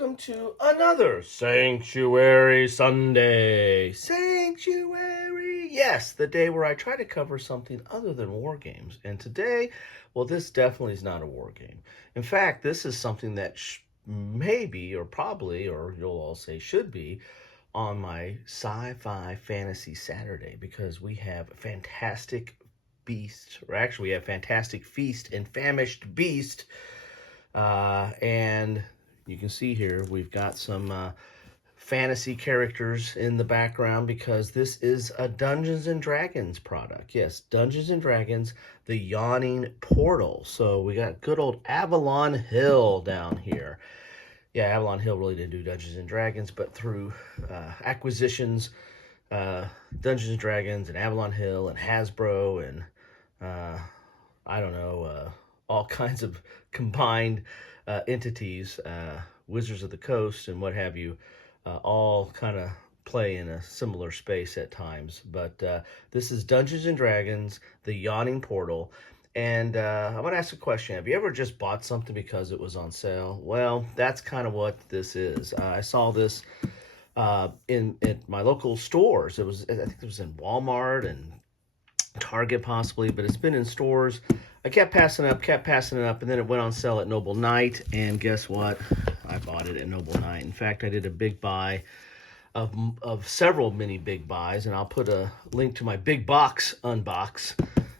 welcome to another Sanctuary Sunday. Sanctuary! Yes, the day where I try to cover something other than war games. And today, well, this definitely is not a war game. In fact, this is something that maybe, or probably, or you'll all say should be, on my sci-fi fantasy Saturday, because we have fantastic beast, or actually we have fantastic feast and famished beast. And you can see here we've got some fantasy characters in the background because this is a Dungeons and Dragons product. Yes, Dungeons and Dragons, the Yawning Portal. So we got good old Avalon Hill down here. Yeah, Avalon Hill really didn't do Dungeons and Dragons, but through acquisitions, Dungeons and Dragons and Avalon Hill and Hasbro and I don't know, all kinds of combined entities, Wizards of the Coast and what have you, all kind of play in a similar space at times. But this is Dungeons and Dragons, the Yawning Portal. And I want to ask a question. Have you ever just bought something because it was on sale? Well, that's kind of what this is. I saw this in my local stores. I think it was in Walmart and Target possibly, but it's been in stores. I kept passing it up, and then it went on sale at Noble Knight, and guess what? I bought it at Noble Knight. In fact, I did a big buy of several mini big buys, and I'll put a link to my big box unbox,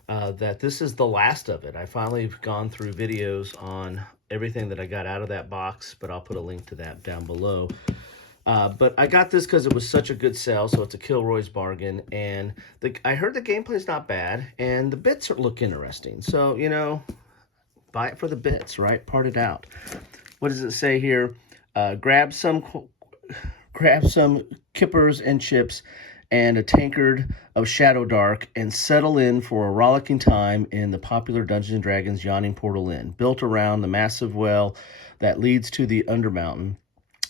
that this is the last of it. I finally have gone through videos on everything that I got out of that box, but I'll put a link to that down below. But I got this because it was such a good sale, so it's a Kilroy's bargain, and I heard the gameplay's not bad, and the bits look interesting. So, you know, buy it for the bits, right? Part it out. What does it say here? Grab some kippers and chips and a tankard of Shadow Dark and settle in for a rollicking time in the popular Dungeons & Dragons Yawning Portal Inn, built around the massive well that leads to the Undermountain.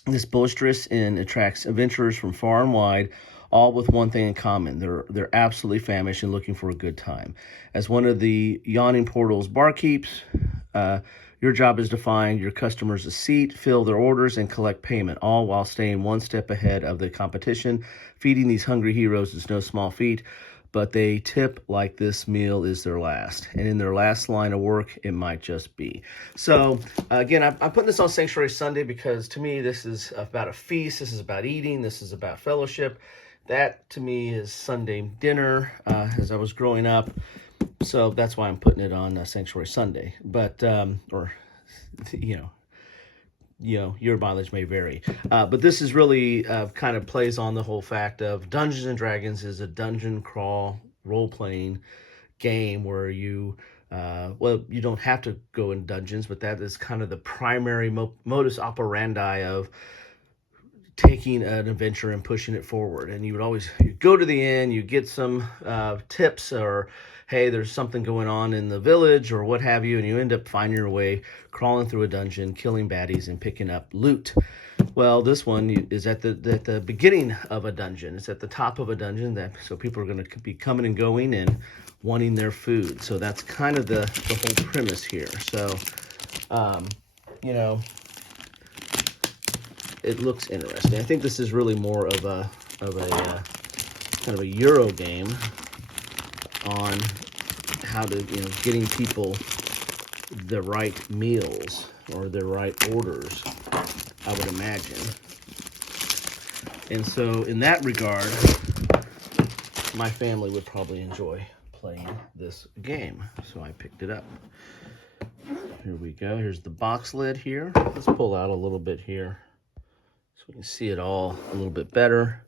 This boisterous inn attracts adventurers from far and wide, all with one thing in common. They're absolutely famished and looking for a good time. As one of the Yawning Portal's barkeeps, your job is to find your customers a seat, fill their orders, and collect payment, all while staying one step ahead of the competition. Feeding these hungry heroes is no small feat, but they tip like this meal is their last. And in their last line of work, it might just be. So, again, I'm putting this on Sanctuary Sunday because, to me, this is about a feast. This is about eating. This is about fellowship. That, to me, is Sunday dinner as I was growing up. So that's why I'm putting it on Sanctuary Sunday. But, or, you know, your mileage may vary. But this is really kind of plays on the whole fact of Dungeons and Dragons is a dungeon crawl role-playing game where you, you don't have to go in dungeons, but that is kind of the primary modus operandi of taking an adventure and pushing it forward. And you go to the inn, you get some tips, or hey, there's something going on in the village or what have you, and you end up finding your way crawling through a dungeon, killing baddies, and picking up loot. Well, this one is at the beginning of a dungeon. It's at the top of a dungeon, so people are going to be coming and going and wanting their food. So that's kind of the whole premise here. So, you know, it looks interesting. I think this is really more of a kind of a Euro game on how to, getting people the right meals or the right orders, I would imagine. And so in that regard, my family would probably enjoy playing this game. So I picked it up. Here we go. Here's the box lid here. Let's pull out a little bit here so we can see it all a little bit better.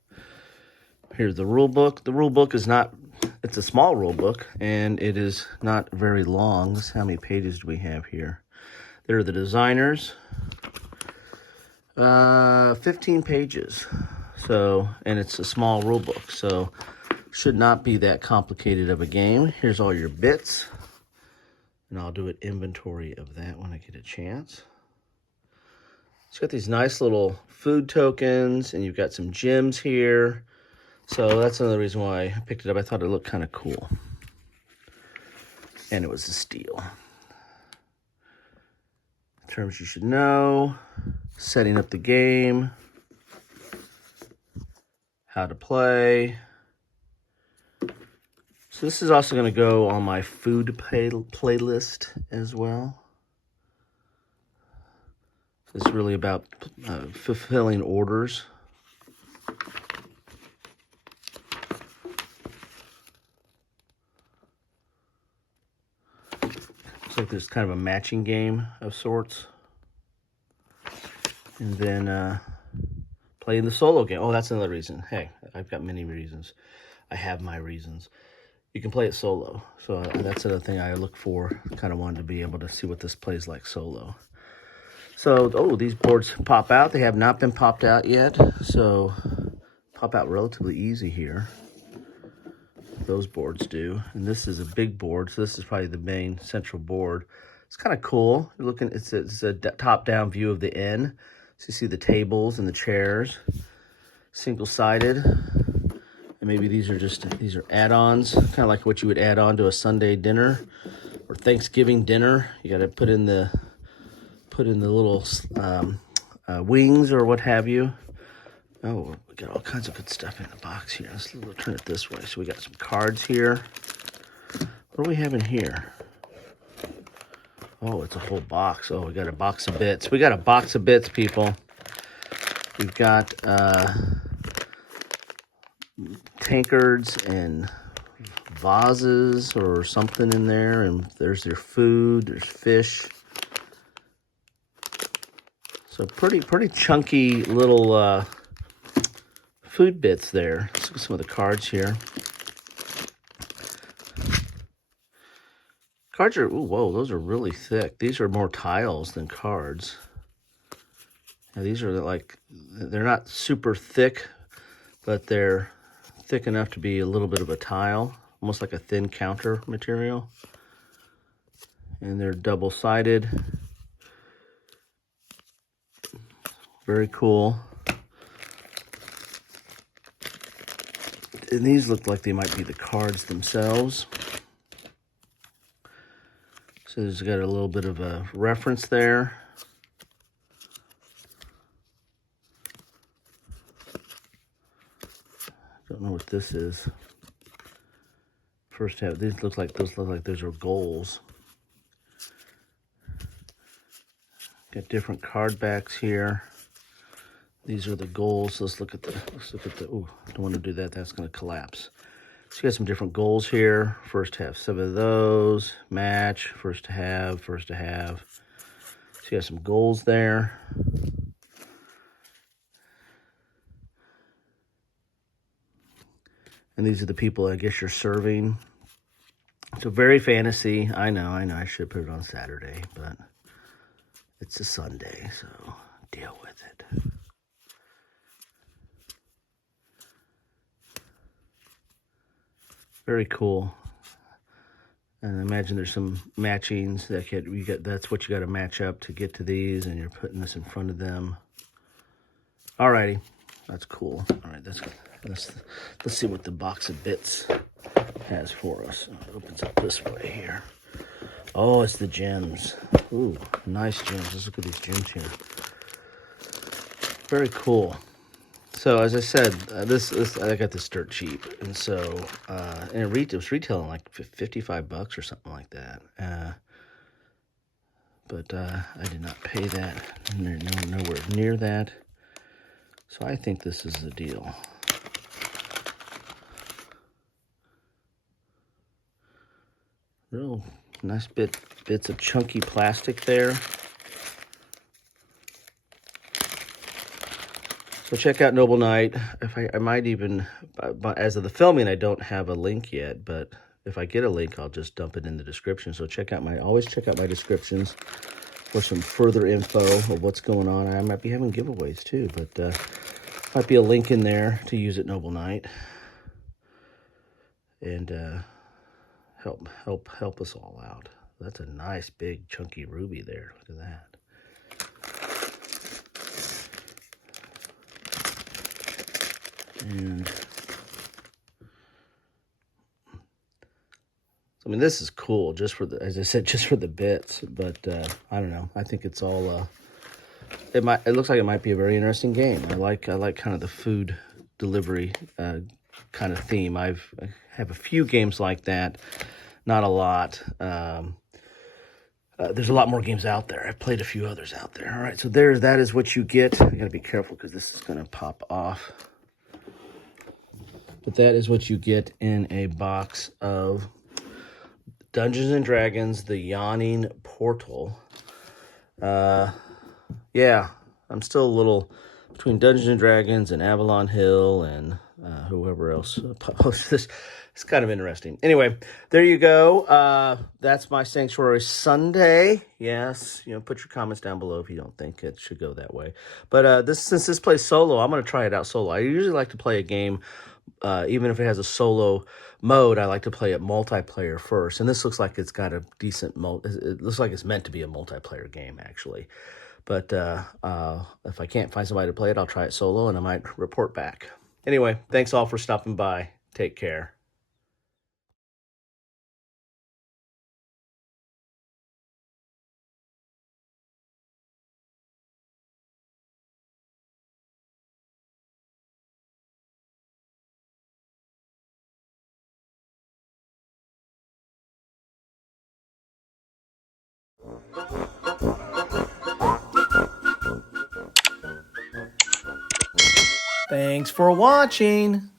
Here's the rule book. The rule book is it's a small rule book, and it is not very long. Let's see how many pages do we have here. There are the designers. 15 pages. So, and it's a small rule book, so should not be that complicated of a game. Here's all your bits, and I'll do an inventory of that when I get a chance. It's got these nice little food tokens, and you've got some gems here. So that's another reason why I picked it up. I thought it looked kind of cool. And it was a steal. Terms you should know, setting up the game, how to play. So this is also going to go on my food playlist as well. It's really about fulfilling orders. Looks like there's kind of a matching game of sorts. And then playing the solo game. Oh, that's another reason. Hey, I've got many reasons. I have my reasons. You can play it solo. So that's another thing I look for. Kind of wanted to be able to see what this plays like solo. So, oh, these boards pop out. They have not been popped out yet. So, pop out relatively easy here. Those boards do. And this is a big board. So, this is probably the main central board. It's kind of cool. You're looking, it's a top-down view of the N. So, you see the tables and the chairs. Single-sided. And maybe these are add-ons, kind of like what you would add on to a Sunday dinner or Thanksgiving dinner. You got to put in the little wings or what have you. Oh, we got all kinds of good stuff in the box here. Let's turn it this way. So we got some cards here. What do we have in here? Oh, it's a whole box. Oh, we got a box of bits. We got a box of bits, people. We've got tankards and vases or something in there, and there's their food, there's fish. So pretty chunky little food bits there. Let's look at some of the cards here. Cards are, ooh, whoa, those are really thick. These are more tiles than cards. Now these are like, they're not super thick, but they're thick enough to be a little bit of a tile, almost like a thin counter material. And they're double-sided. Very cool. And these look like they might be the cards themselves. So there's got a little bit of a reference there. Don't know what this is. First have these look like those are goals. Got different card backs here. These are the goals. Let's look at the, ooh, don't want to do that. That's going to collapse. So you got some different goals here. First to have some of those. Match. First to have. So you got some goals there. And these are the people I guess you're serving. So very fantasy. I know. I should put it on Saturday, but it's a Sunday, so deal with it. Very cool. And I imagine there's some matchings that that's what you got to match up to get to these, and you're putting this in front of them. Alrighty, that's cool. All right, let's see what the box of bits has for us. It opens up this way here. Oh, it's the gems. Ooh, nice gems. Let's look at these gems here. Very cool. So as I said, I got this dirt cheap, and so and it was retailing like $55 or something like that. But I did not pay that. Nowhere near that. So I think this is the deal. Real nice bits of chunky plastic there. So check out Noble Knight. I might even, as of the filming, I don't have a link yet, but if I get a link, I'll just dump it in the description. So always check out my descriptions for some further info of what's going on. I might be having giveaways too, but might be a link in there to use at Noble Knight. And help us all out. That's a nice big chunky ruby there. Look at that. And so mean, this is cool just for the, as I said, just for the bits. But I don't know. I think it's all. It looks like it might be a very interesting game. I like kind of the food delivery kind of theme. I have a few games like that, not a lot. There's a lot more games out there. I've played a few others out there. All right, so that is what you get. I gotta be careful because this is gonna pop off. But that is what you get in a box of Dungeons and Dragons: The Yawning Portal. Yeah, I'm still a little between Dungeons and Dragons and Avalon Hill and whoever else published this. It's kind of interesting. Anyway, there you go. That's my Sanctuary Sunday. Yes, put your comments down below if you don't think it should go that way. But since this plays solo, I'm going to try it out solo. I usually like to play a game, even if it has a solo mode, I like to play it multiplayer first. And this looks like it's got a decent it looks like it's meant to be a multiplayer game, actually. But if I can't find somebody to play it, I'll try it solo, and I might report back. Anyway, thanks all for stopping by. Take care. Thanks for watching.